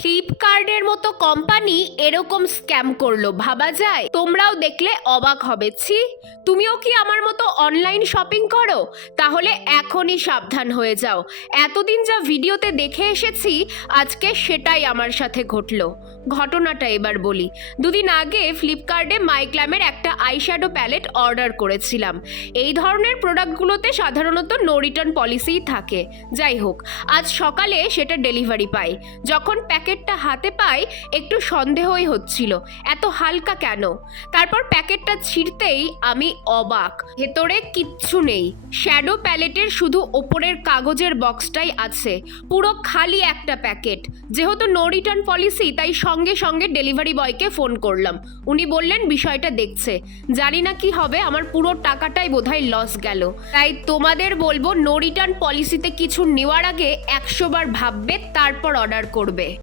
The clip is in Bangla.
ফ্লিপকার্টের মতো কোম্পানি এরকম স্ক্যাম করলো, ভাবা যায়? তোমরাও দেখলে অবাক হবে। তুমিও কি আমার মতো অনলাইন শপিং করো? তাহলে এখনই সাবধান হয়ে যাও। এতদিন যা ভিডিওতে দেখে এসেছি, আজকে সেটাই আমার সাথে ঘটলো। ঘটনাটা এবার বলি। দুদিন আগে ফ্লিপকার্টে মাইক্ল্যামের একটা আইশ্যাডো প্যালেট অর্ডার করেছিলাম। এই ধরনের প্রোডাক্টগুলোতে সাধারণত নো রিটার্ন পলিসিই থাকে। যাই হোক, আজ সকালে সেটা ডেলিভারি পাই। যখন প্যাকেটটা হাতে পাই, একটু সন্দেহই হচ্ছিল, এত হালকা কেন। তারপর প্যাকেটটা ছিঁড়তেই আমি অবাক, ভেতরে কিচ্ছু নেই। শ্যাডো প্যালেটের শুধু ওপরের কাগজের বক্সটাই আছে, পুরো খালি একটা প্যাকেট। যেহেতু নো রিটার্ন পলিসি, তাই সঙ্গে সঙ্গে ডেলিভারি বয়কে ফোন করলাম। উনি বললেন বিষয়টা দেখছে। জানি না কি হবে, আমার পুরো টাকাটাই বোধহয় লস গেল। তাই তোমাদের বলবো, নো রিটার্ন পলিসিতে কিছু নেওয়ার আগে 100 বার ভাববে, তারপর অর্ডার করবে।